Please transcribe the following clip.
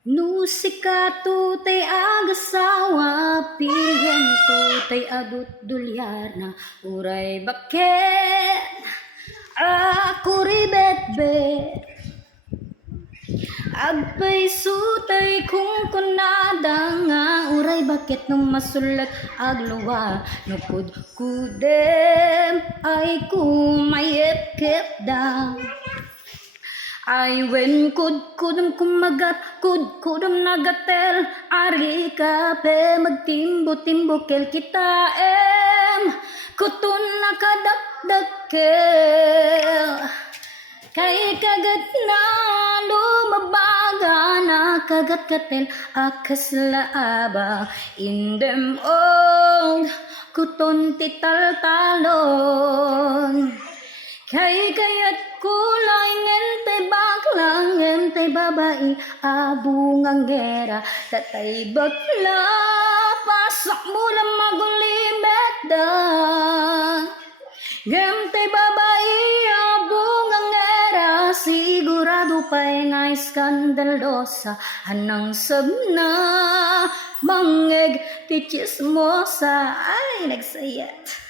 Nusika tutay agasawa, pilyen tutay adut dulyar na uray bakit ako ribet-bet. Agpay sutay kung kunada nga uray bakit nung masulat agluwa nukod kudem ay kumayep-kep da. Ay wen kudem kumagat kudem nagatel ari kape magtimbo-timbo kel kita kutun nakadakdakel kay kagat na lumabaga na kagat katel akas laaba indem kuton tital talon kay kayat kulay ngente baklang ngente babae abungang gera tatay bakla pasak mo lang magulimet da ngente babae abungang gera sigurado pa'y nga skandalosa anang sabna mangeg ti chismosa ay nagsayat.